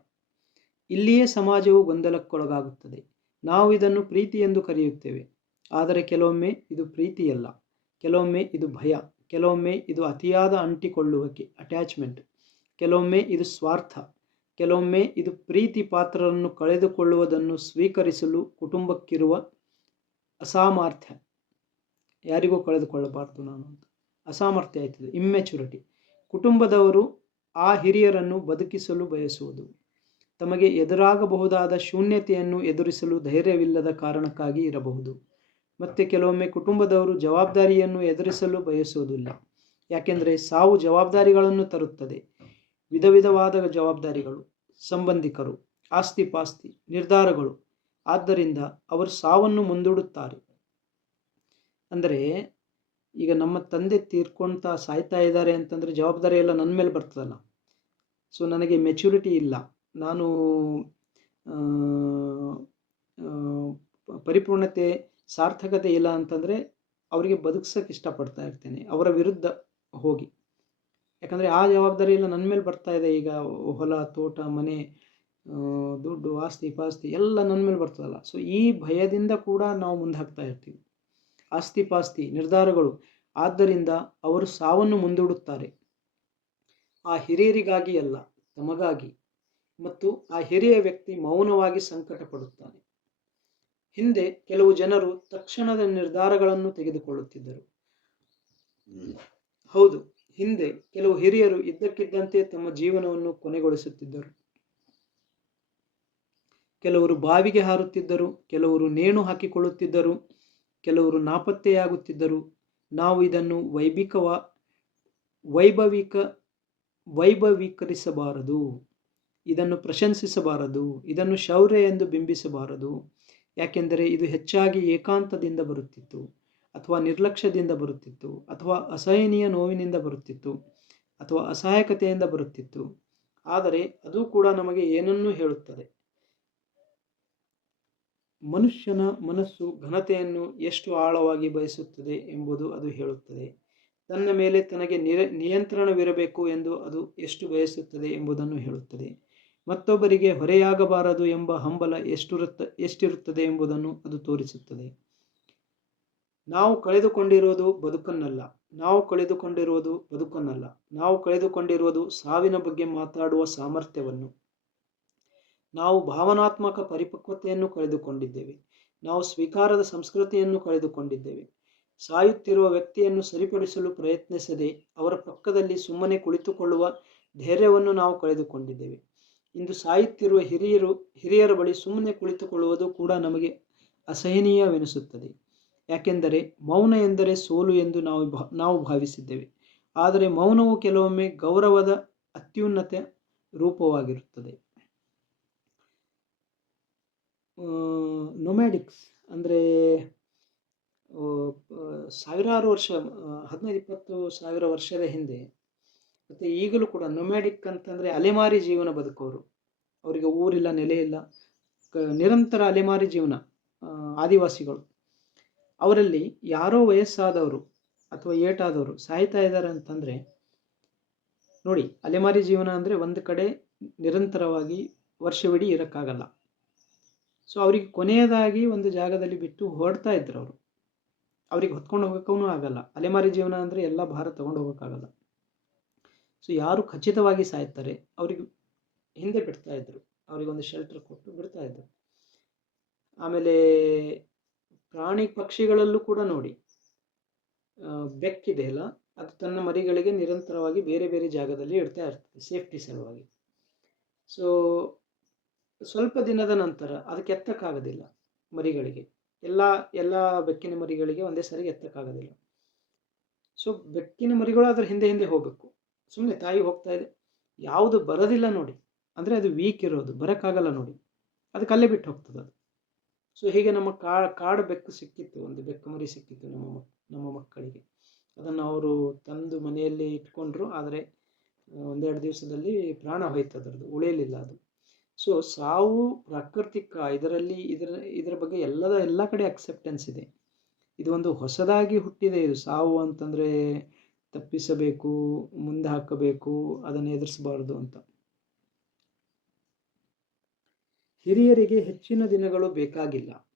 Speaker 1: ಇಲ್ಲಿಯೇ ಸಮಾಜವು ಗೊಂದಲಕ್ಕೊಳಗಾಗುತ್ತದೆ. ನಾವು ಇದನ್ನು ಪ್ರೀತಿ ಎಂದು ಕರೆಯುತ್ತೇವೆ. ಆದರೆ ಕೆಲವೊಮ್ಮೆ ಇದು ಪ್ರೀತಿಯಲ್ಲ. ಕೆಲವೊಮ್ಮೆ ಇದು ಭಯ. ಕೆಲವೊಮ್ಮೆ ಇದು ಅತಿಯಾದ ಅಂಟಿಕೊಳ್ಳುವಿಕೆ ಅಟ್ಯಾಚ್ಮೆಂಟ್ ಕೆಲವೊಮ್ಮೆ ಇದು ಸ್ವಾರ್ಥ. ಕೆಲವೊಮ್ಮೆ ಇದು ಪ್ರೀತಿ ಪಾತ್ರರನ್ನು ಕಳೆದುಕೊಳ್ಳುವುದನ್ನು ಸ್ವೀಕರಿಸಲು ಕುಟುಂಬಕ್ಕಿರುವ ಅಸಾಮರ್ಥ್ಯ. ಯಾರಿಗೂ ಕಳೆದುಕೊಳ್ಳಬಾರ್ದು ನಾನು ಅಂತ. ಅಸಾಮರ್ಥ್ಯ ಆಯ್ತದೆ. ಇಮ್ಮೆಚುರಿಟಿ ಕುಟುಂಬದವರು ಆ ಹಿರಿಯರನ್ನು ಬದುಕಿಸಲು ಬಯಸುವುದು. ತಮಗೆ ಎದುರಾಗಬಹುದಾದ ಶೂನ್ಯತೆಯನ್ನು ಎದುರಿಸಲು ಧೈರ್ಯವಿಲ್ಲದ ಕಾರಣಕ್ಕಾಗಿ ಇರಬಹುದು. ಮತ್ತು ಕೆಲವೊಮ್ಮೆ ಕುಟುಂಬದವರು ಜವಾಬ್ದಾರಿಯನ್ನು ಎದುರಿಸಲು ಬಯಸುವುದಿಲ್ಲ. ಯಾಕೆಂದರೆ ಸಾವು ಜವಾಬ್ದಾರಿಗಳನ್ನು ತರುತ್ತದೆ. ವಿಧ ವಿಧವಾದ ಜವಾಬ್ದಾರಿಗಳು, ಸಂಬಂಧಿಕರು ಆಸ್ತಿ ಪಾಸ್ತಿ ನಿರ್ಧಾರಗಳು. ಆದ್ದರಿಂದ ಅವರು ಸಾವನ್ನು ಮುಂದೂಡುತ್ತಾರೆ. ಅಂದರೆ ಈಗ ನಮ್ಮ ತಂದೆ ತೀರ್ಕೊಳ್ತಾ ಸಾಯ್ತಾ ಇದ್ದಾರೆ ಅಂತಂದರೆ ಜವಾಬ್ದಾರಿ ಎಲ್ಲ ನನ್ನ ಮೇಲೆ ಬರ್ತದಲ್ಲ. ಸೊ ನನಗೆ ಮೆಚುರಿಟಿ ಇಲ್ಲ. ನಾನು ಪರಿಪೂರ್ಣತೆ ಸಾರ್ಥಕತೆ ಇಲ್ಲ ಅಂತಂದರೆ ಅವರಿಗೆ ಬದುಕ್ಸೋಕ್ಕೆ ಇಷ್ಟಪಡ್ತಾ ಇರ್ತೇನೆ, ಅವರ ವಿರುದ್ಧ ಹೋಗಿ. ಯಾಕಂದರೆ ಆ ಜವಾಬ್ದಾರಿ ಎಲ್ಲ ನನ್ನ ಮೇಲೆ ಬರ್ತಾ ಇದೆ, ಈಗ ಹೊಲ, ತೋಟ, ಮನೆ ದುಡ್ಡು, ಆಸ್ತಿ, ಪಾಸ್ತಿ ಎಲ್ಲ ನನ್ನ ಮೇಲೆ ಬರ್ತದಲ್ಲ. ಸೊ ಈ ಭಯದಿಂದ ಕೂಡ ನಾವು ಮುಂದೆ ಹಾಕ್ತಾ ಇರ್ತೀವಿ. ಆಸ್ತಿ, ಪಾಸ್ತಿ, ನಿರ್ಧಾರಗಳು. ಆದ್ದರಿಂದ ಅವರು ಸಾವನ್ನು ಮುಂದೂಡುತ್ತಾರೆ. ಆ ಹಿರಿಯರಿಗಾಗಿ ಅಲ್ಲ, ತಮಗಾಗಿ. ಮತ್ತು ಆ ಹಿರಿಯ ವ್ಯಕ್ತಿ ಮೌನವಾಗಿ ಸಂಕಟ ಪಡುತ್ತಾನೆ ಹಿಂದೆ ಕೆಲವು ಜನರು ತಕ್ಷಣದ ನಿರ್ಧಾರಗಳನ್ನು ತೆಗೆದುಕೊಳ್ಳುತ್ತಿದ್ದರು. ಹೌದು ಹಿಂದೆ ಕೆಲವು ಹಿರಿಯರು ಇದ್ದಕ್ಕಿದ್ದಂತೆ ತಮ್ಮ ಜೀವನವನ್ನು ಕೊನೆಗೊಳಿಸುತ್ತಿದ್ದರು. ಕೆಲವರು ಬಾವಿಗೆ ಹಾರುತ್ತಿದ್ದರು ಕೆಲವರು ನೇಣು ಹಾಕಿಕೊಳ್ಳುತ್ತಿದ್ದರು ಕೆಲವರು ನಾಪತ್ತೆಯಾಗುತ್ತಿದ್ದರು. ನಾವು ಇದನ್ನು ವೈಭಿಕವ ವೈಭವಿಕ ವೈಭವೀಕರಿಸಬಾರದು. ಇದನ್ನು ಪ್ರಶಂಸಿಸಬಾರದು. ಇದನ್ನು ಶೌರ್ಯ ಎಂದು ಬಿಂಬಿಸಬಾರದು. ಯಾಕೆಂದರೆ ಇದು ಹೆಚ್ಚಾಗಿ ಏಕಾಂತದಿಂದ ಬರುತ್ತಿತ್ತು ಅಥವಾ ನಿರ್ಲಕ್ಷ್ಯದಿಂದ ಬರುತ್ತಿತ್ತು ಅಥವಾ ಅಸಹನೀಯ ನೋವಿನಿಂದ ಬರುತ್ತಿತ್ತು ಅಥವಾ ಅಸಹಾಯಕತೆಯಿಂದ ಬರುತ್ತಿತ್ತು. ಆದರೆ ಅದು ಕೂಡ ನಮಗೆ ಏನನ್ನೂ ಹೇಳುತ್ತದೆ. ಮನುಷ್ಯನ ಮನಸ್ಸು ಘನತೆಯನ್ನು ಎಷ್ಟು ಆಳವಾಗಿ ಬಯಸುತ್ತದೆ ಎಂಬುದು ಅದು ಹೇಳುತ್ತದೆ. ತನ್ನ ಮೇಲೆ ತನಗೆ ನಿರ, ನಿಯಂತ್ರಣವಿರಬೇಕು ಎಂದು ಅದು ಎಷ್ಟು ಬಯಸುತ್ತದೆ ಎಂಬುದನ್ನು ಹೇಳುತ್ತದೆ. ಮತ್ತೊಬ್ಬರಿಗೆ ಹೊರೆಯಾಗಬಾರದು ಎಂಬ ಹಂಬಲ ಎಷ್ಟಿರುತ್ತ, ಎಷ್ಟಿರುತ್ತದೆ ಎಂಬುದನ್ನು ಅದು ತೋರಿಸುತ್ತದೆ. ನಾವು ಕಳೆದುಕೊಂಡಿರುವುದು ಬದುಕನ್ನಲ್ಲ. ನಾವು ಕಳೆದುಕೊಂಡಿರುವುದು ಬದುಕನ್ನಲ್ಲ. ನಾವು ಕಳೆದುಕೊಂಡಿರುವುದು ಸಾವಿನ ಬಗ್ಗೆ ಮಾತಾಡುವ ಸಾಮರ್ಥ್ಯವನ್ನು. ನಾವು ಭಾವನಾತ್ಮಕ ಪರಿಪಕ್ವತೆಯನ್ನು ಕಳೆದುಕೊಂಡಿದ್ದೇವೆ. ನಾವು ಸ್ವೀಕಾರದ ಸಂಸ್ಕೃತಿಯನ್ನು ಕಳೆದುಕೊಂಡಿದ್ದೇವೆ. ಸಾಯುತ್ತಿರುವ ವ್ಯಕ್ತಿಯನ್ನು ಸರಿಪಡಿಸಲು ಪ್ರಯತ್ನಿಸದೆ ಅವರ ಪಕ್ಕದಲ್ಲಿ ಸುಮ್ಮನೆ ಕುಳಿತುಕೊಳ್ಳುವ ಧೈರ್ಯವನ್ನು ನಾವು ಕಳೆದುಕೊಂಡಿದ್ದೇವೆ. ಇಂದು ಸಾಯುತ್ತಿರುವ ಹಿರಿಯರು, ಹಿರಿಯರ ಬಳಿ ಸುಮ್ಮನೆ ಕುಳಿತುಕೊಳ್ಳುವುದು ಕೂಡ ನಮಗೆ ಅಸಹನೀಯವೆನಿಸುತ್ತದೆ. ಯಾಕೆಂದರೆ ಮೌನ ಎಂದರೆ ಸೋಲು ಎಂದು ನಾವು ಭಾ, ನಾವು ಭಾವಿಸಿದ್ದೇವೆ. ಆದರೆ ಮೌನವು ಕೆಲವೊಮ್ಮೆ ಗೌರವದ ಅತ್ಯುನ್ನತ ರೂಪವಾಗಿರುತ್ತದೆ. ನೊಮ್ಯಾಡಿಕ್ಸ್ ಅಂದರೆ ಸಾವಿರಾರು ವರ್ಷ, ಹದಿನೈದು ಇಪ್ಪತ್ತು ಸಾವಿರ ವರ್ಷದ ಹಿಂದೆ ಮತ್ತು ಈಗಲೂ ಕೂಡ ನೊಮ್ಯಾಡಿಕ್ ಅಂತಂದರೆ ಅಲೆಮಾರಿ ಜೀವನ ಬದುಕೋರು ಅವರಿಗೆ ಊರಿಲ್ಲ, ನೆಲೆ ಇಲ್ಲ. ನಿರಂತರ ಅಲೆಮಾರಿ ಜೀವನ ಆದಿವಾಸಿಗಳು. ಅವರಲ್ಲಿ ಯಾರೋ ವಯಸ್ಸಾದವರು ಅಥವಾ ಏಟಾದವರು ಸಾಯ್ತಾ ಇದ್ದಾರೆ ಅಂತಂದರೆ, ನೋಡಿ, ಅಲೆಮಾರಿ ಜೀವನ ಅಂದರೆ ಒಂದು ಕಡೆ ನಿರಂತರವಾಗಿ ವರ್ಷವಿಡೀ ಇರೋಕ್ಕಾಗಲ್ಲ. ಸೊ ಅವರಿಗೆ ಕೊನೆಯದಾಗಿ ಒಂದು ಜಾಗದಲ್ಲಿ ಬಿಟ್ಟು ಹೊರಡ್ತಾ ಇದ್ರು ಅವರು. ಅವ್ರಿಗೆ ಹೊತ್ಕೊಂಡು ಹೋಗೋಕ್ಕೂ ಆಗಲ್ಲ. ಅಲೆಮಾರಿ ಜೀವನ ಅಂದರೆ ಎಲ್ಲ ಭಾರ ತೊಗೊಂಡು ಹೋಗೋಕ್ಕಾಗಲ್ಲ. ಸೊ ಯಾರು ಖಚಿತವಾಗಿ ಸಾಯ್ತಾರೆ, ಅವ್ರಿಗೆ ಹಿಂದೆ ಬಿಡ್ತಾ ಇದ್ರು ಅವರಿಗೊಂದು ಶೆಲ್ಟರ್ ಕೊಟ್ಟು ಬಿಡ್ತಾ ಇದ್ರು. ಆಮೇಲೆ ಪ್ರಾಣಿ ಪಕ್ಷಿಗಳಲ್ಲೂ ಕೂಡ ನೋಡಿ ಬೆಕ್ಕಿದೆ ಅಲ್ಲ, ಅದು ತನ್ನ ಮರಿಗಳಿಗೆ ನಿರಂತರವಾಗಿ ಬೇರೆ ಬೇರೆ ಜಾಗದಲ್ಲಿ ಇಡ್ತಾ ಇರ್ತದೆ ಸೇಫ್ಟಿ ಸಲುವಾಗಿ. ಸೊ ಸ್ವಲ್ಪ ದಿನದ ನಂತರ ಅದಕ್ಕೆ ಎತ್ತಕ್ಕಾಗೋದಿಲ್ಲ ಮರಿಗಳಿಗೆ. ಎಲ್ಲ ಎಲ್ಲ ಬೆಕ್ಕಿನ ಮರಿಗಳಿಗೆ ಒಂದೇ ಸರಿ ಎತ್ತಕ್ಕಾಗೋದಿಲ್ಲ. ಸೊ ಬೆಕ್ಕಿನ ಮರಿಗಳು ಅದರ ಹಿಂದೆ ಹಿಂದೆ ಹೋಗಬೇಕು. ಸುಮ್ಮನೆ ತಾಯಿ ಹೋಗ್ತಾ ಇದೆ. ಯಾವುದು ಬರೋದಿಲ್ಲ ನೋಡಿ. ಅಂದರೆ ಅದು ವೀಕ್ ಇರೋದು, ಬರೋಕ್ಕಾಗಲ್ಲ ನೋಡಿ. ಅದು ಕಲ್ಲೇ ಬಿಟ್ಟು ಹೋಗ್ತದೆ ಅದು. ಸೊ ಹೀಗೆ ನಮ್ಮ ಕಾ, ಕಾಡು ಬೆಕ್ಕು ಸಿಕ್ಕಿತ್ತು, ಒಂದು ಬೆಕ್ಕು ಮರಿ ಸಿಕ್ಕಿತ್ತು ನಮ್ಮ ನಮ್ಮ ಮಕ್ಕಳಿಗೆ. ಅದನ್ನು ಅವರು ತಂದು ಮನೆಯಲ್ಲಿ ಇಟ್ಕೊಂಡ್ರು, ಆದರೆ ಒಂದೆರಡು ದಿವಸದಲ್ಲಿ ಪ್ರಾಣ ಹೋಯ್ತು ಅದರದ್ದು, ಉಳಿಯಲಿಲ್ಲ ಅದು. ಸೊ ಸಾವು, ಪ್ರಾಕೃತಿಕ, ಇದರಲ್ಲಿ, ಇದರ ಇದರ ಬಗ್ಗೆ ಎಲ್ಲದ, ಎಲ್ಲ ಕಡೆ ಅಕ್ಸೆಪ್ಟೆನ್ಸ್ ಇದೆ. ಇದು ಒಂದು ಹೊಸದಾಗಿ ಹುಟ್ಟಿದೆ, ಇದು ಸಾವು ಅಂತಂದರೆ ತಪ್ಪಿಸಬೇಕು ಮುಂದೆ ಹಾಕಬೇಕು ಅದನ್ನು ಎದುರಿಸಬಾರ್ದು ಅಂತ. ಹಿರಿಯರಿಗೆ ಹೆಚ್ಚಿನ ದಿನಗಳು ಬೇಕಾಗಿಲ್ಲ.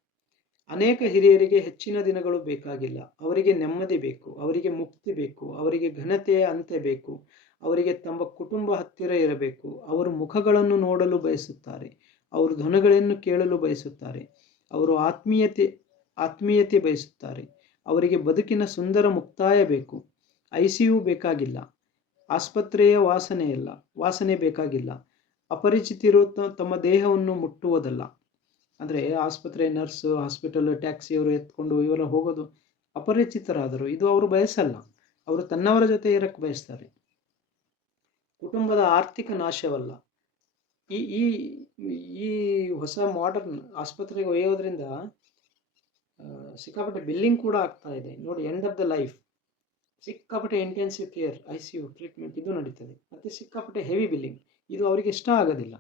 Speaker 1: ಅನೇಕ ಹಿರಿಯರಿಗೆ ಹೆಚ್ಚಿನ ದಿನಗಳು ಬೇಕಾಗಿಲ್ಲ. ಅವರಿಗೆ ನೆಮ್ಮದಿ ಬೇಕು, ಅವರಿಗೆ ಮುಕ್ತಿ ಬೇಕು, ಅವರಿಗೆ ಘನತೆಯ ಅಂತ್ಯ ಬೇಕು, ಅವರಿಗೆ ತಮ್ಮ ಕುಟುಂಬ ಹತ್ತಿರ ಇರಬೇಕು. ಅವರು ಮುಖಗಳನ್ನು ನೋಡಲು ಬಯಸುತ್ತಾರೆ, ಅವರು ಧ್ವನಗಳನ್ನು ಕೇಳಲು ಬಯಸುತ್ತಾರೆ, ಅವರು ಆತ್ಮೀಯತೆ ಆತ್ಮೀಯತೆ ಬಯಸುತ್ತಾರೆ, ಅವರಿಗೆ ಬದುಕಿನ ಸುಂದರ ಮುಕ್ತಾಯ ಬೇಕು. ಐ ಸಿ ಯು ಬೇಕಾಗಿಲ್ಲ. ಆಸ್ಪತ್ರೆಯ ವಾಸನೆ ಇಲ್ಲ. ವಾಸನೆ ಬೇಕಾಗಿಲ್ಲ. ಅಪರಿಚಿತರು ತಮ್ಮ ದೇಹವನ್ನು ಮುಟ್ಟುವುದಲ್ಲ. ಅಂದರೆ ಆಸ್ಪತ್ರೆ ನರ್ಸು, ಹಾಸ್ಪಿಟಲ್ ಟ್ಯಾಕ್ಸಿಯವರು ಎತ್ಕೊಂಡು ಇವೆಲ್ಲ ಹೋಗೋದು ಅಪರಿಚಿತರಾದರು. ಇದು ಅವರು ಬಯಸಲ್ಲ. ಅವರು ತನ್ನವರ ಜೊತೆ ಇರಕ್ಕೆ ಬಯಸ್ತಾರೆ. ಕುಟುಂಬದ ಆರ್ಥಿಕ ನಾಶವಲ್ಲ. ಈ ಈ ಈ ಹೊಸ ಮಾಡರ್ನ್ ಆಸ್ಪತ್ರೆಗೆ ಒಯ್ಯೋದ್ರಿಂದ ಸಿಕ್ಕಾಪಟ್ಟೆ ಬಿಲ್ಲಿಂಗ್ ಕೂಡ ಆಗ್ತಾ ಇದೆ. ನೋಡಿ ಎಂಡ್ ಆಫ್ ದ ಲೈಫ್ ಸಿಕ್ಕಾಪಟ್ಟೆ intensive care I C U treatment ಇದು ನಡೀತದೆ. ಮತ್ತು ಸಿಕ್ಕಾಪಟ್ಟೆ ಹೆವಿ ಬಿಲ್ಲಿಂಗ್ ಇದು ಅವರಿಗೆ ಇಷ್ಟ ಆಗೋದಿಲ್ಲ.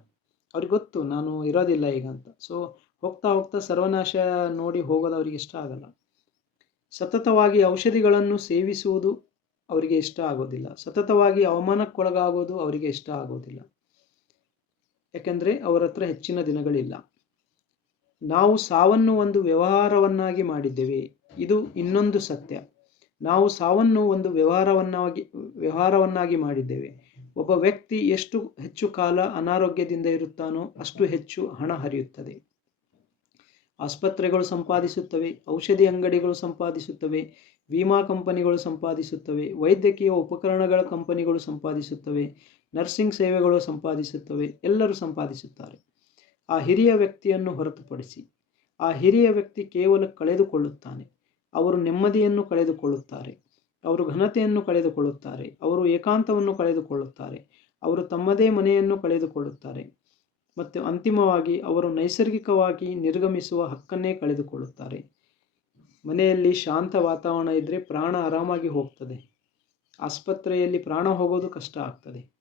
Speaker 1: ಅವ್ರಿಗೆ ಗೊತ್ತು, ನಾನು ಇರೋದಿಲ್ಲ ಈಗ ಅಂತ. ಸೊ ಹೋಗ್ತಾ ಹೋಗ್ತಾ ಸರ್ವನಾಶ ನೋಡಿ ಹೋಗೋದು ಅವರಿಗೆ ಇಷ್ಟ ಆಗಲ್ಲ. ಸತತವಾಗಿ ಔಷಧಿಗಳನ್ನು ಸೇವಿಸುವುದು ಅವರಿಗೆ ಇಷ್ಟ ಆಗೋದಿಲ್ಲ. ಸತತವಾಗಿ ಅವಮಾನಕ್ಕೊಳಗಾಗೋದು ಅವರಿಗೆ ಇಷ್ಟ ಆಗೋದಿಲ್ಲ. ಯಾಕೆಂದರೆ ಅವರ ಹತ್ರ ಹೆಚ್ಚಿನ ದಿನಗಳಿಲ್ಲ. ನಾವು ಸಾವನ್ನು ಒಂದು ವ್ಯವಹಾರವನ್ನಾಗಿ ಮಾಡಿದ್ದೇವೆ. ಇದು ಇನ್ನೊಂದು ಸತ್ಯ. ನಾವು ಸಾವನ್ನು ಒಂದು ವ್ಯವಹಾರವನ್ನಾಗಿ ವ್ಯವಹಾರವನ್ನಾಗಿ ಮಾಡಿದ್ದೇವೆ. ಒಬ್ಬ ವ್ಯಕ್ತಿ ಎಷ್ಟು ಹೆಚ್ಚು ಕಾಲ ಅನಾರೋಗ್ಯದಿಂದ ಇರುತ್ತಾನೋ ಅಷ್ಟು ಹೆಚ್ಚು ಹಣ ಹರಿಯುತ್ತದೆ. ಆಸ್ಪತ್ರೆಗಳು ಸಂಪಾದಿಸುತ್ತವೆ, ಔಷಧಿ ಅಂಗಡಿಗಳು ಸಂಪಾದಿಸುತ್ತವೆ, ವಿಮಾ ಕಂಪನಿಗಳು ಸಂಪಾದಿಸುತ್ತವೆ, ವೈದ್ಯಕೀಯ ಉಪಕರಣಗಳ ಕಂಪನಿಗಳು ಸಂಪಾದಿಸುತ್ತವೆ, ನರ್ಸಿಂಗ್ ಸೇವೆಗಳು ಸಂಪಾದಿಸುತ್ತವೆ, ಎಲ್ಲರೂ ಸಂಪಾದಿಸುತ್ತಾರೆ. ಆ ಹಿರಿಯ ವ್ಯಕ್ತಿಯನ್ನು ಹೊರತುಪಡಿಸಿ, ಆ ಹಿರಿಯ ವ್ಯಕ್ತಿ ಕೇವಲ ಕಳೆದುಕೊಳ್ಳುತ್ತಾನೆ. ಅವರು ನೆಮ್ಮದಿಯನ್ನು ಕಳೆದುಕೊಳ್ಳುತ್ತಾರೆ. ಅವರು ಘನತೆಯನ್ನು ಕಳೆದುಕೊಳ್ಳುತ್ತಾರೆ. ಅವರು ಏಕಾಂತವನ್ನು ಕಳೆದುಕೊಳ್ಳುತ್ತಾರೆ. ಅವರು ತಮ್ಮದೇ ಮನೆಯನ್ನು ಕಳೆದುಕೊಳ್ಳುತ್ತಾರೆ. ಮತ್ತು ಅಂತಿಮವಾಗಿ ಅವರು ನೈಸರ್ಗಿಕವಾಗಿ ನಿರ್ಗಮಿಸುವ ಹಕ್ಕನ್ನೇ ಕಳೆದುಕೊಳ್ಳುತ್ತಾರೆ. ಮನೆಯಲ್ಲಿ ಶಾಂತ ವಾತಾವರಣ ಇದ್ದರೆ ಪ್ರಾಣ ಆರಾಮಾಗಿ ಹೋಗ್ತದೆ. ಆಸ್ಪತ್ರೆಯಲ್ಲಿ ಪ್ರಾಣ ಹೋಗೋದು ಕಷ್ಟ ಆಗ್ತದೆ.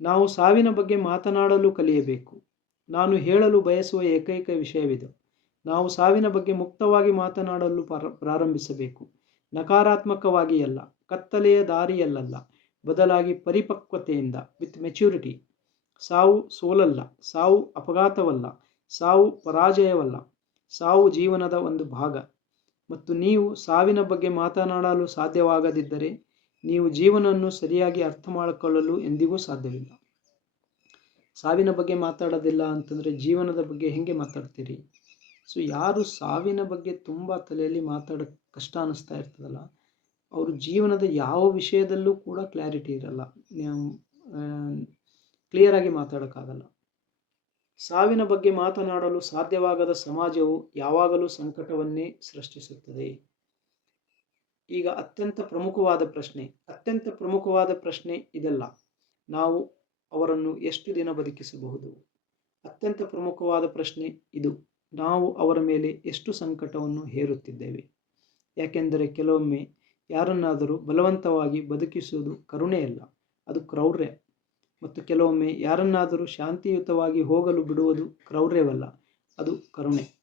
Speaker 1: ನಾವು ಸಾವಿನ ಬಗ್ಗೆ ಮಾತನಾಡಲು ಕಲಿಯಬೇಕು. ನಾನು ಹೇಳಲು ಬಯಸುವ ಏಕೈಕ ವಿಷಯವಿದು. ನಾವು ಸಾವಿನ ಬಗ್ಗೆ ಮುಕ್ತವಾಗಿ ಮಾತನಾಡಲು ಪ್ರಾರಂಭಿಸಬೇಕು. ನಕಾರಾತ್ಮಕವಾಗಿ ಅಲ್ಲ, ಕತ್ತಲೆಯ ದಾರಿಯಲ್ಲ ಬದಲಾಗಿ ಪರಿಪಕ್ವತೆಯಿಂದ ವಿತ್ ಮೆಚ್ಯೂರಿಟಿ ಸಾವು ಸೋಲಲ್ಲ, ಸಾವು ಅಪಘಾತವಲ್ಲ, ಸಾವು ಪರಾಜಯವಲ್ಲ, ಸಾವು ಜೀವನದ ಒಂದು ಭಾಗ. ಮತ್ತು ನೀವು ಸಾವಿನ ಬಗ್ಗೆ ಮಾತನಾಡಲು ಸಾಧ್ಯವಾಗದಿದ್ದರೆ, ನೀವು ಜೀವನವನ್ನು ಸರಿಯಾಗಿ ಅರ್ಥ ಮಾಡಿಕೊಳ್ಳಲು ಎಂದಿಗೂ ಸಾಧ್ಯವಿಲ್ಲ. ಸಾವಿನ ಬಗ್ಗೆ ಮಾತಾಡೋದಿಲ್ಲ ಅಂತಂದರೆ ಜೀವನದ ಬಗ್ಗೆ ಹೇಗೆ ಮಾತಾಡ್ತೀರಿ? ಸೊ ಯಾರು ಸಾವಿನ ಬಗ್ಗೆ ತುಂಬ ತಲೆಯಲ್ಲಿ ಮಾತಾಡೋಕ್ಕೆ ಕಷ್ಟ ಅನ್ನಿಸ್ತಾ ಇರ್ತದಲ್ಲ, ಅವರು ಜೀವನದ ಯಾವ ವಿಷಯದಲ್ಲೂ ಕೂಡ ಕ್ಲಾರಿಟಿ ಇರಲ್ಲ. ಕ್ಲಿಯರಾಗಿ ಮಾತಾಡೋಕ್ಕಾಗಲ್ಲ. ಸಾವಿನ ಬಗ್ಗೆ ಮಾತನಾಡಲು ಸಾಧ್ಯವಾಗದ ಸಮಾಜವು ಯಾವಾಗಲೂ ಸಂಕಟವನ್ನೇ ಸೃಷ್ಟಿಸುತ್ತದೆ. ಈಗ ಅತ್ಯಂತ ಪ್ರಮುಖವಾದ ಪ್ರಶ್ನೆ, ಅತ್ಯಂತ ಪ್ರಮುಖವಾದ ಪ್ರಶ್ನೆ ಇದಲ್ಲ. ನಾವು ಅವರನ್ನು ಎಷ್ಟು ದಿನ ಬದುಕಿಸಬಹುದು? ಅತ್ಯಂತ ಪ್ರಮುಖವಾದ ಪ್ರಶ್ನೆ ಇದು. ನಾವು ಅವರ ಮೇಲೆ ಎಷ್ಟು ಸಂಕಟವನ್ನು ಹೇರುತ್ತಿದ್ದೇವೆ. ಯಾಕೆಂದರೆ ಕೆಲವೊಮ್ಮೆ ಯಾರನ್ನಾದರೂ ಬಲವಂತವಾಗಿ ಬದುಕಿಸುವುದು ಕರುಣೆಯಲ್ಲ ಅದು ಕ್ರೌರ್ಯ. ಮತ್ತು ಕೆಲವೊಮ್ಮೆ ಯಾರನ್ನಾದರೂ ಶಾಂತಿಯುತವಾಗಿ ಹೋಗಲು ಬಿಡುವುದು ಕ್ರೌರ್ಯವಲ್ಲ, ಅದು ಕರುಣೆ.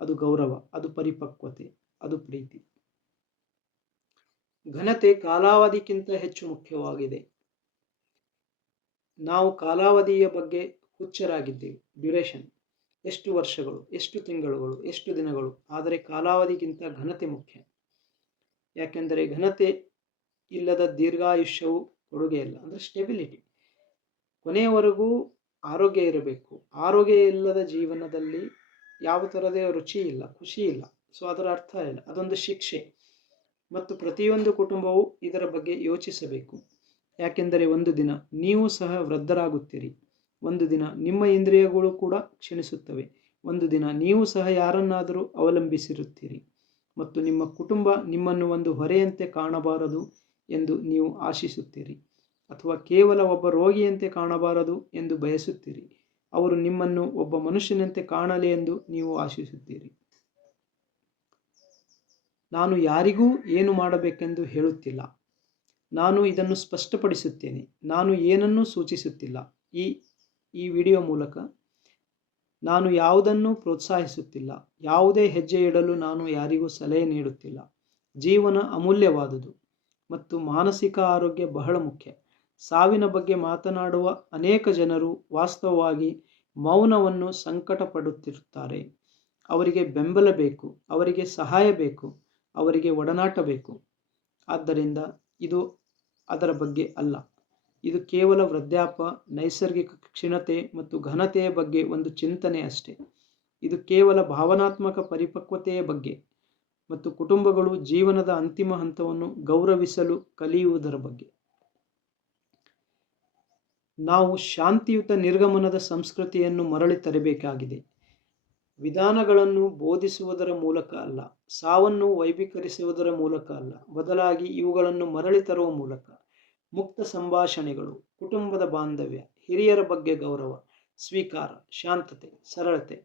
Speaker 1: ಅದು ಗೌರವ, ಅದು ಪರಿಪಕ್ವತೆ, ಅದು ಪ್ರೀತಿ. ಘನತೆ ಕಾಲಾವಧಿಗಿಂತ ಹೆಚ್ಚು ಮುಖ್ಯವಾಗಿದೆ. ನಾವು ಕಾಲಾವಧಿಯ ಬಗ್ಗೆ ಹುಚ್ಚರಾಗಿದ್ದೇವೆ. ಡ್ಯುರೇಷನ್. ಎಷ್ಟು ವರ್ಷಗಳು, ಎಷ್ಟು ತಿಂಗಳುಗಳು, ಎಷ್ಟು ದಿನಗಳು, ಆದರೆ ಕಾಲಾವಧಿಗಿಂತ ಘನತೆ ಮುಖ್ಯ. ಯಾಕೆಂದರೆ ಘನತೆ ಇಲ್ಲದ ದೀರ್ಘಾಯುಷ್ಯವು ಕೊಡುಗೆಯಲ್ಲ ಅಂದರೆ ಸ್ಟೆಬಿಲಿಟಿ ಕೊನೆಯವರೆಗೂ ಆರೋಗ್ಯ ಇರಬೇಕು. ಆರೋಗ್ಯ ಇಲ್ಲದ ಜೀವನದಲ್ಲಿ ಯಾವ ಥರದೇ ರುಚಿ ಇಲ್ಲ, ಖುಷಿ ಇಲ್ಲ. ಸೊ ಅದರ ಅರ್ಥ ಇಲ್ಲ. ಅದೊಂದು ಶಿಕ್ಷೆ. ಮತ್ತು ಪ್ರತಿಯೊಂದು ಕುಟುಂಬವು ಇದರ ಬಗ್ಗೆ ಯೋಚಿಸಬೇಕು. ಯಾಕೆಂದರೆ ಒಂದು ದಿನ ನೀವು ಸಹ ವೃದ್ಧರಾಗುತ್ತೀರಿ. ಒಂದು ದಿನ ನಿಮ್ಮ ಇಂದ್ರಿಯಗಳು ಕೂಡ ಕ್ಷೀಣಿಸುತ್ತವೆ. ಒಂದು ದಿನ ನೀವು ಸಹ ಯಾರನ್ನಾದರೂ ಅವಲಂಬಿಸಿರುತ್ತೀರಿ. ಮತ್ತು ನಿಮ್ಮ ಕುಟುಂಬ ನಿಮ್ಮನ್ನು ಒಂದು ಹೊರೆಯಂತೆ ಕಾಣಬಾರದು ಎಂದು ನೀವು ಆಶಿಸುತ್ತೀರಿ. ಅಥವಾ ಕೇವಲ ಒಬ್ಬ ರೋಗಿಯಂತೆ ಕಾಣಬಾರದು ಎಂದು ಬಯಸುತ್ತೀರಿ. ಅವರು ನಿಮ್ಮನ್ನು ಒಬ್ಬ ಮನುಷ್ಯನಂತೆ ಕಾಣಲಿ ಎಂದು ನೀವು ಆಶಿಸುತ್ತೀರಿ. ನಾನು ಯಾರಿಗೂ ಏನು ಮಾಡಬೇಕೆಂದು ಹೇಳುತ್ತಿಲ್ಲ. ನಾನು ಇದನ್ನು ಸ್ಪಷ್ಟಪಡಿಸುತ್ತೇನೆ. ನಾನು ಏನನ್ನೂ ಸೂಚಿಸುತ್ತಿಲ್ಲ. ಈ ಈ ವಿಡಿಯೋ ಮೂಲಕ ನಾನು ಯಾವುದನ್ನು ಪ್ರೋತ್ಸಾಹಿಸುತ್ತಿಲ್ಲ. ಯಾವುದೇ ಹೆಜ್ಜೆ ಇಡಲು ನಾನು ಯಾರಿಗೂ ಸಲಹೆ ನೀಡುತ್ತಿಲ್ಲ. ಜೀವನ ಅಮೂಲ್ಯವಾದುದು ಮತ್ತು ಮಾನಸಿಕ ಆರೋಗ್ಯ ಬಹಳ ಮುಖ್ಯ. ಸಾವಿನ ಬಗ್ಗೆ ಮಾತನಾಡುವ ಅನೇಕ ಜನರು ವಾಸ್ತವವಾಗಿ ಮೌನವನ್ನು ಸಂಕಟ ಪಡುತ್ತಿರುತ್ತಾರೆ ಅವರಿಗೆ ಬೆಂಬಲ ಬೇಕು, ಅವರಿಗೆ ಸಹಾಯ ಬೇಕು, ಅವರಿಗೆ ಒಡನಾಟ ಬೇಕು. ಆದ್ದರಿಂದ ಇದು ಅದರ ಬಗ್ಗೆ ಅಲ್ಲ. ಇದು ಕೇವಲ ವೃದ್ಧಾಪ ನೈಸರ್ಗಿಕ ಕ್ಷೀಣತೆ ಮತ್ತು ಘನತೆಯ ಬಗ್ಗೆ ಒಂದು ಚಿಂತನೆ ಅಷ್ಟೇ. ಇದು ಕೇವಲ ಭಾವನಾತ್ಮಕ ಪರಿಪಕ್ವತೆಯ ಬಗ್ಗೆ ಮತ್ತು ಕುಟುಂಬಗಳು ಜೀವನದ ಅಂತಿಮ ಹಂತವನ್ನು ಗೌರವಿಸಲು ಕಲಿಯುವುದರ ಬಗ್ಗೆ. ನಾವು ಶಾಂತಿಯುತ ನಿರ್ಗಮನದ ಸಂಸ್ಕೃತಿಯನ್ನು ಮರಳಿ ತರಬೇಕಾಗಿದೆ. ವಿಧಾನಗಳನ್ನು ಬೋಧಿಸುವುದರ ಮೂಲಕ ಅಲ್ಲ, ಸಾವನ್ನು ವೈಭೀಕರಿಸುವುದರ ಮೂಲಕ ಅಲ್ಲ, ಬದಲಾಗಿ ಇವುಗಳನ್ನು ಮರಳಿ ತರುವ ಮೂಲಕ. ಮುಕ್ತ ಸಂಭಾಷಣೆಗಳು, ಕುಟುಂಬದ ಬಾಂಧವ್ಯ, ಹಿರಿಯರ ಬಗ್ಗೆ ಗೌರವ, ಸ್ವೀಕಾರ, ಶಾಂತತೆ, ಸರಳತೆ.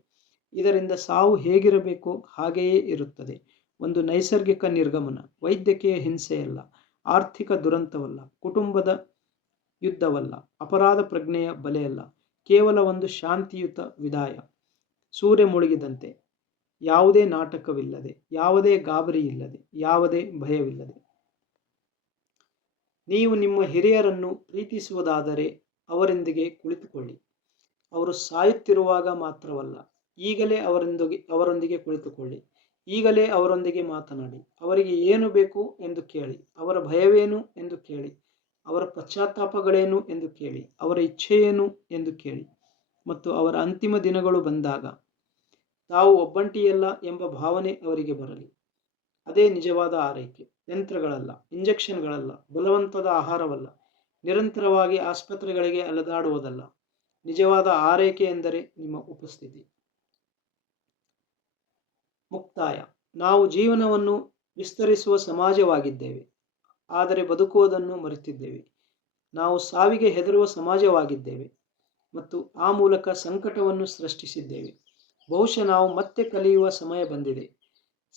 Speaker 1: ಇದರಿಂದ ಸಾವು ಹೇಗಿರಬೇಕು, ಹಾಗೆಯೇ ಇರುತ್ತದೆ. ಒಂದು ನೈಸರ್ಗಿಕ ನಿರ್ಗಮನ, ವೈದ್ಯಕೀಯ ಹಿಂಸೆಯಲ್ಲ, ಆರ್ಥಿಕ ದುರಂತವಲ್ಲ, ಕುಟುಂಬದ ಯುದ್ಧವಲ್ಲ, ಅಪರಾಧ ಪ್ರಜ್ಞೆಯ ಬಲೆಯಲ್ಲ, ಕೇವಲ ಒಂದು ಶಾಂತಿಯುತ ವಿದಾಯ. ಸೂರ್ಯ ಮುಳುಗಿದಂತೆ ಯಾವುದೇ ನಾಟಕವಿಲ್ಲದೆ, ಯಾವುದೇ ಗಾಬರಿ ಇಲ್ಲದೆ, ಯಾವುದೇ ಭಯವಿಲ್ಲದೆ. ನೀವು ನಿಮ್ಮ ಹಿರಿಯರನ್ನು ಪ್ರೀತಿಸುವುದಾದರೆ ಅವರೊಂದಿಗೆ ಕುಳಿತುಕೊಳ್ಳಿ. ಅವರು ಸಾಯುತ್ತಿರುವಾಗ ಮಾತ್ರವಲ್ಲ, ಈಗಲೇ ಅವರೊಂದಿಗೆ ಅವರೊಂದಿಗೆ ಕುಳಿತುಕೊಳ್ಳಿ. ಈಗಲೇ ಅವರೊಂದಿಗೆ ಮಾತನಾಡಿ. ಅವರಿಗೆ ಏನು ಬೇಕು ಎಂದು ಕೇಳಿ. ಅವರ ಭಯವೇನು ಎಂದು ಕೇಳಿ. ಅವರ ಪಶ್ಚಾತ್ತಾಪಗಳೇನು ಎಂದು ಕೇಳಿ. ಅವರ ಇಚ್ಛೆಯೇನು ಎಂದು ಕೇಳಿ. ಮತ್ತು ಅವರ ಅಂತಿಮ ದಿನಗಳು ಬಂದಾಗ ತಾವು ಒಬ್ಬಂಟಿಯಲ್ಲ ಎಂಬ ಭಾವನೆ ಅವರಿಗೆ ಬರಲಿ. ಅದೇ ನಿಜವಾದ ಆರೈಕೆ. ಯಂತ್ರಗಳಲ್ಲ, ಇಂಜೆಕ್ಷನ್ಗಳಲ್ಲ, ಬಲವಂತದ ಆಹಾರವಲ್ಲ, ನಿರಂತರವಾಗಿ ಆಸ್ಪತ್ರೆಗಳಿಗೆ ಅಲೆದಾಡುವುದಲ್ಲ. ನಿಜವಾದ ಆರೈಕೆ ಎಂದರೆ ನಿಮ್ಮ ಉಪಸ್ಥಿತಿ. ಮುಕ್ತಾಯ. ನಾವು ಜೀವನವನ್ನು ವಿಸ್ತರಿಸುವ ಸಮಾಜವಾಗಿದ್ದೇವೆ, ಆದರೆ ಬದುಕುವುದನ್ನು ಮರೆತಿದ್ದೇವೆ. ನಾವು ಸಾವಿಗೆ ಹೆದರುವ ಸಮಾಜವಾಗಿದ್ದೇವೆ ಮತ್ತು ಆ ಮೂಲಕ ಸಂಕಟವನ್ನು ಸೃಷ್ಟಿಸಿದ್ದೇವೆ. ಬಹುಶಃ ನಾವು ಮತ್ತೆ ಕಲಿಯುವ ಸಮಯ ಬಂದಿದೆ.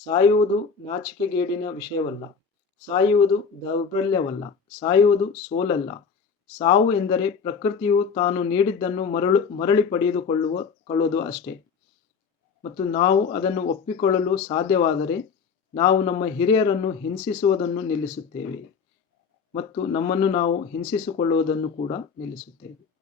Speaker 1: ಸಾಯುವುದು ನಾಚಿಕೆಗೇಡಿನ ವಿಷಯವಲ್ಲ. ಸಾಯುವುದು ದೌರ್ಬಲ್ಯವಲ್ಲ. ಸಾಯುವುದು ಸೋಲಲ್ಲ. ಸಾವು ಎಂದರೆ ಪ್ರಕೃತಿಯು ತಾನು ನೀಡಿದ್ದನ್ನು ಮರಳು, ಮರಳಿ ಪಡೆದುಕೊಳ್ಳುವ ಕೊಳ್ಳೋದು ಅಷ್ಟೇ. ಮತ್ತು ನಾವು ಅದನ್ನು ಒಪ್ಪಿಕೊಳ್ಳಲು ಸಾಧ್ಯವಾದರೆ ನಾವು ನಮ್ಮ ಹಿರಿಯರನ್ನು ಹಿಂಸಿಸುವುದನ್ನು ನಿಲ್ಲಿಸುತ್ತೇವೆ ಮತ್ತು ನಮ್ಮನ್ನು ನಾವು ಹಿಂಸಿಸಿಕೊಳ್ಳುವುದನ್ನು ಕೂಡ ನಿಲ್ಲಿಸುತ್ತೇವೆ.